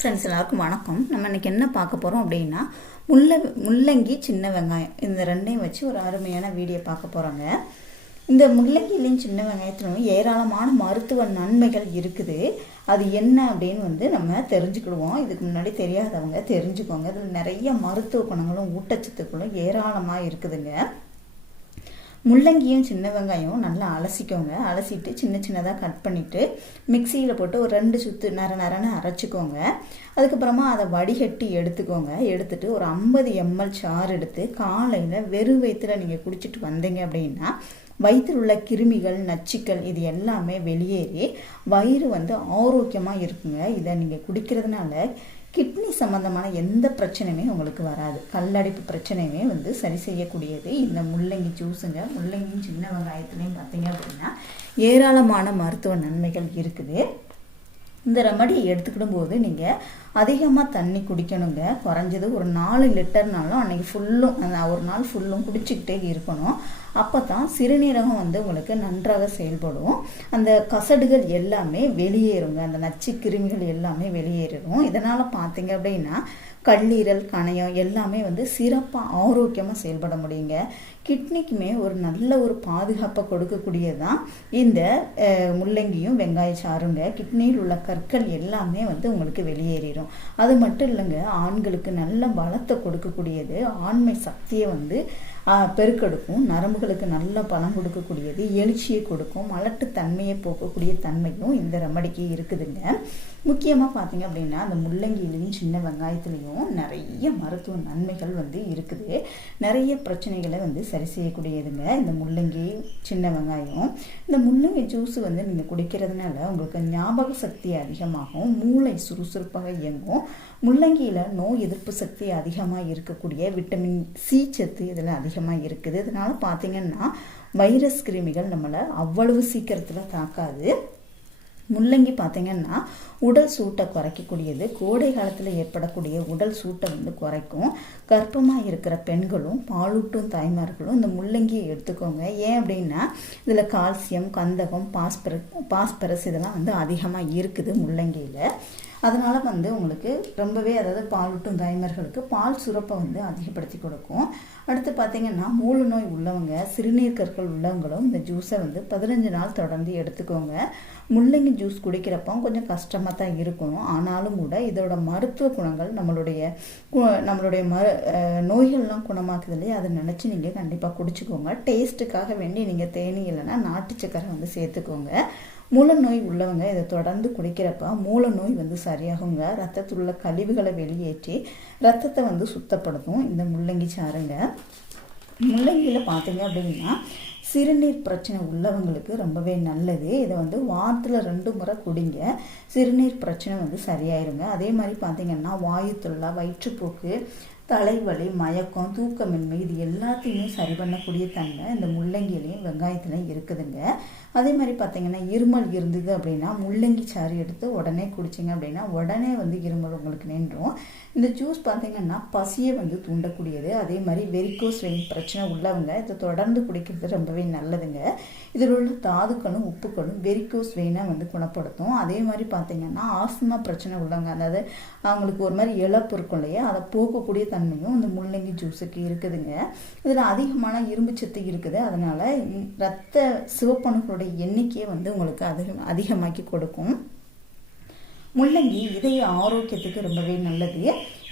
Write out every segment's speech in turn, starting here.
Friends எல்லாருக்கும் வணக்கம். நம்ம இன்றைக்கி என்ன பார்க்க போகிறோம் அப்படின்னா முல்லை முள்ளங்கி சின்ன வெங்காயம். இந்த ரெண்டையும் வச்சு ஒரு அருமையான வீடியோ பார்க்க போகிறோங்க இந்த முள்ளங்கிலையும் சின்ன வெங்காயத்திலும் ஏராளமான மருத்துவ நன்மைகள் இருக்குது. அது என்ன அப்படின்னு வந்து நம்ம தெரிஞ்சுக்கிடுவோம். இதுக்கு முன்னாடி தெரியாதவங்க தெரிஞ்சுக்கோங்க. இதில் நிறைய மருத்துவ குணங்களும் ஊட்டச்சத்துக்களும் ஏராளமாக இருக்குதுங்க. முள்ளங்கியும் சின்ன வெங்காயம் நல்லா அலசிக்கோங்க. அலசிட்டு சின்ன சின்னதாக கட் பண்ணிவிட்டு மிக்சியில் போட்டு ஒரு ரெண்டு சுத்து நர நரன்னு அரைச்சிக்கோங்க. அதுக்கப்புறமா அதை வடிகட்டி எடுத்துக்கோங்க. எடுத்துட்டு ஒரு ஐம்பது எம்எல் சாறு எடுத்து காலையில் வெறும் வயிற்றுல நீங்கள் குடிச்சிட்டு வந்தீங்க அப்படின்னா வயிற்றில் உள்ள கிருமிகள் நச்சுக்கள் இது எல்லாமே வெளியேறி வயிறு வந்து ஆரோக்கியமாக இருக்குங்க. இதை நீங்கள் குடிக்கிறதுனால கிட்னி சம்மந்தமான எந்த பிரச்சனையுமே உங்களுக்கு வராது. கல்லடைப்பு பிரச்சனையுமே வந்து சரி செய்யக்கூடியது. இந்த முள்ளங்கி ஜூஸுங்க முள்ளங்கியும் சின்ன வெங்காயத்துலேயும் பார்த்தீங்க அப்படின்னா ஏராளமான மருத்துவ நன்மைகள் இருக்குது. இந்த ரெமடியை எடுத்துக்கிடும் போது நீங்கள் அதிகமாக தண்ணி குடிக்கணுங்க. குறைஞ்சது ஒரு நாலு லிட்டர்னாலும் அன்றைக்கி ஃபுல்லும் அந்த ஒரு நாள் ஃபுல்லும் குடிச்சிக்கிட்டே இருக்கணும். அப்போ தான் சிறுநீரகம் வந்து உங்களுக்கு நன்றாக செயல்படும். அந்த கசடுகள் எல்லாமே வெளியேறுங்க. அந்த நச்சு கிருமிகள் எல்லாமே வெளியேறிடும். இதனால் பார்த்தீங்க அப்படின்னா கல்லீரல் கணையம் எல்லாமே வந்து சிறப்பாக ஆரோக்கியமாக செயல்பட முடியுங்க. கிட்னிக்குமே ஒரு நல்ல ஒரு பாதுகாப்பை கொடுக்கக்கூடியதான் இந்த முள்ளங்கியும் வெங்காய சாருங்க கிட்னியில் உள்ள கற்கள் எல்லாமே வந்து உங்களுக்கு வெளியேறிடும். அது மட்டும் இல்லைங்க ஆண்களுக்கு நல்ல பலத்தை கொடுக்கக்கூடியது. ஆண்மை சக்தியை வந்து பெருக்கெடுக்கும். நரம்புகளுக்கு நல்ல பலம் கொடுக்கக்கூடியது எழுச்சியை கொடுக்கும் மலட்டு தன்மையை போக்கக்கூடிய தன்மையும் இந்த ரெமடிக்கு இருக்குதுங்க. முக்கியமாக பார்த்தீங்க அப்படின்னா அந்த முள்ளங்கியிலையும் சின்ன வெங்காயத்துலேயும் நிறைய மருத்துவ நன்மைகள் வந்து இருக்குது. நிறைய பிரச்சனைகளை வந்து சரி செய்யக்கூடியதுங்க. இந்த முள்ளங்கி சின்ன வெங்காயம் இந்த முள்ளங்கி ஜூஸ் வந்து நீங்கள் குடிக்கிறதுனால உங்களுக்கு ஞாபக சக்தி அதிகமாகும் மூளை சுறுசுறுப்பாக இயங்கும். முள்ளங்கியில் நோய் எதிர்ப்பு சக்தி அதிகமாக இருக்கக்கூடிய விட்டமின் சி சத்து இதில் அதிகமாக இருக்குது. இதனால் பார்த்தீங்கன்னா வைரஸ் கிருமிகள் நம்மளை அவ்வளவு சீக்கிரத்தில் தாக்காது. முள்ளங்கி பார்த்தீங்கன்னா உடல் சூட்டை குறைக்கக்கூடியது. கோடை காலத்தில் ஏற்படக்கூடிய உடல் சூட்டை வந்து குறைக்கும். கர்ப்பமாக இருக்கிற பெண்களும் பாலூட்டும் தாய்மார்களும் இந்த முள்ளங்கியை எடுத்துக்கோங்க. ஏன் அப்படின்னா இதில் கால்சியம் கந்தகம் பாஸ்பர பாஸ்பரஸ் இதெல்லாம் வந்து அதிகமாக இருக்குது முள்ளங்கியில். அதனால் வந்து உங்களுக்கு ரொம்பவே அதாவது பாலூட்டும் தாய்மார்களுக்கு பால் சுரப்பை வந்து அதிகப்படுத்தி கொடுக்கும். அடுத்து பார்த்தீங்கன்னா மூல நோய் உள்ளவங்க சிறுநீர் கற்கள் உள்ளவங்களும் இந்த ஜூஸை வந்து பதினஞ்சு நாள் தொடர்ந்து எடுத்துக்கோங்க. முள்ளங்கி ஜூஸ் குடிக்கிறப்போ கொஞ்சம் கஷ்டமாக தான் இருக்கும் ஆனாலும் கூட இதோட மருத்துவ குணங்கள் நம்மளுடைய நம்மளுடைய மரு நோய்கள்லாம் குணமாக்குது இல்லையா? அதை நினச்சி நீங்கள் கண்டிப்பாக குடிச்சிக்கோங்க. டேஸ்ட்டுக்காக வேண்டி நீங்கள் தேனி இல்லைன்னா நாட்டு சக்கரை வந்து சேர்த்துக்கோங்க. மூல நோய் உள்ளவங்க இதை தொடர்ந்து குடிக்கிறப்ப மூல நோய் வந்து சரியாகுங்க. ரத்தத்தில் உள்ள கழிவுகளை வெளியேற்றி ரத்தத்தை வந்து சுத்தப்படுத்தும். இந்த முள்ளங்கி சாருங்க முள்ளங்கியில் பார்த்தீங்க அப்படின்னா சிறுநீர் பிரச்சனை உள்ளவங்களுக்கு ரொம்பவே நல்லது. இதை வந்து வாரத்தில் ரெண்டு முறை குடிங்க. சிறுநீர் பிரச்சனை வந்து சரியாயிருங்க. அதே மாதிரி பார்த்தீங்கன்னா வாயு தொல்லை வயிற்றுப்போக்கு தலைவலி மயக்கம் தூக்கமின்மை இது எல்லாத்தையுமே சரி பண்ணக்கூடிய தன்மை இந்த முள்ளங்கிலையும் வெங்காயத்துலையும் இருக்குதுங்க. அதே மாதிரி பார்த்தீங்கன்னா இருமல் இருந்தது அப்படின்னா முள்ளங்கி சாறு எடுத்து உடனே குடிச்சிங்க அப்படின்னா உடனே வந்து இருமல் உங்களுக்கு நின்றும். இந்த ஜூஸ் பார்த்தீங்கன்னா பசியை வந்து தூண்டக்கூடியது. அதே மாதிரி வெரிகோஸ் வெயின் பிரச்சனை உள்ளவங்க இதை தொடர்ந்து குடிக்கிறது ரொம்பவே நல்லதுங்க. இதில் உள்ள தாதுக்களும் உப்புக்களும் வெரிகோஸ் வெயினை வந்து குணப்படுத்தும். அதே மாதிரி பார்த்தீங்கன்னா ஆஸ்துமா பிரச்சனை உள்ளவங்க அதாவது அவங்களுக்கு ஒரு மாதிரி இழப்பு இருக்கும் இல்லையா? அதை போக்கக்கூடிய தன்மையும் இந்த முள்ளங்கி ஜூஸுக்கு இருக்குதுங்க. இதில் அதிகமான இரும்பு சத்து இருக்குது. அதனால் ரத்த சிவப்பணுக்களுடைய எண்ணிக்கையை வந்து உங்களுக்கு அதிகம் அதிகமாக்கி கொடுக்கும். முள்ளங்கி இதய ஆரோக்கியத்துக்கு ரொம்பவே நல்லது.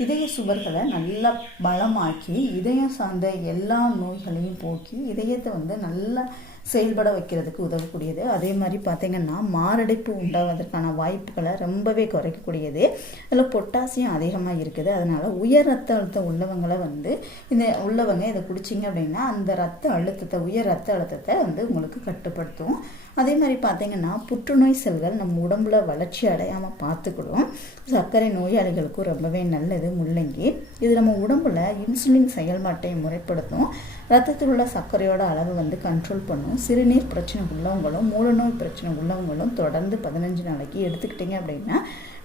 இதய சுவர்களை நல்லா பலமாக்கி இதயம் சார்ந்த எல்லா நோய்களையும் போக்கி இதயத்தை வந்து நல்லா செயல்பட வைக்கிறதுக்கு உதவக்கூடியது. அதே மாதிரி பார்த்திங்கன்னா மாரடைப்பு உண்டாவதற்கான வாய்ப்புகளை ரொம்பவே குறைக்கக்கூடியது. அதில் பொட்டாசியம் அதிகமாக இருக்குது. அதனால் உயர் ரத்த அழுத்தம் உள்ளவங்களை வந்து இந்த உள்ளவங்க இதை குடிச்சிங்க அப்படின்னா அந்த ரத்த அழுத்தத்தை உயர் ரத்த அழுத்தத்தை வந்து உங்களுக்கு கட்டுப்படுத்தும். அதே மாதிரி பார்த்திங்கன்னா புற்றுநோய் செல்கள் நம்ம உடம்புல வளர்ச்சி அடையாமல் பார்த்துக்கிடும். சர்க்கரை நோயாளிகளுக்கும் ரொம்பவே நல்லது முள்ளங்கி. இது நம்ம உடம்புல இன்சுலின் செயல்பாட்டை முறைப்படுத்தும். ரத்தத்தில் உள்ள சர்க்கரையோட அளவு வந்து கண்ட்ரோல் பண்ணும். சிறுநீர் பிரச்சனை உள்ளவங்களும் மூலநோய் பிரச்சனை உள்ளவங்களும் தொடர்ந்து பதினஞ்சு நாளைக்கு எடுத்துக்கிட்டிங்க அப்படின்னா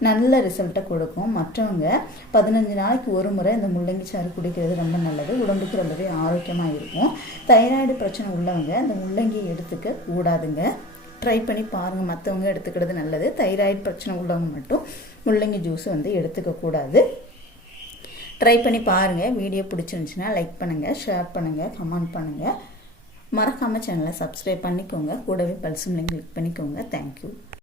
நல்ல ரிசல்ட்டை கொடுக்கும். மற்றவங்க பதினஞ்சு நாளைக்கு ஒரு முறை இந்த முள்ளங்கி சாறு குடிக்கிறது ரொம்ப நல்லது. உடம்புக்கு ரொம்பவே ஆரோக்கியமாக இருக்கும். தைராய்டு பிரச்சனை உள்ளவங்க இந்த முள்ளங்கி எடுத்துக்க கூடாதுங்க. ட்ரை பண்ணி பாருங்கள் மற்றவங்க எடுத்துக்கிறது நல்லது. தைராய்டு பிரச்சனை உள்ளவங்க மட்டும் முள்ளங்கி ஜூஸ் வந்து எடுத்துக்கக்கூடாது ட்ரை பண்ணி பாருங்கள் வீடியோ பிடிச்சிருந்துச்சுன்னா லைக் பண்ணுங்கள் ஷேர் பண்ணுங்கள் கமெண்ட் பண்ணுங்கள் மறக்காமல் சேனலை சப்ஸ்கிரைப் பண்ணிக்கோங்க. கூடவே பல்சும் லிங்க் கிளிக் பண்ணிக்கோங்க. Thank you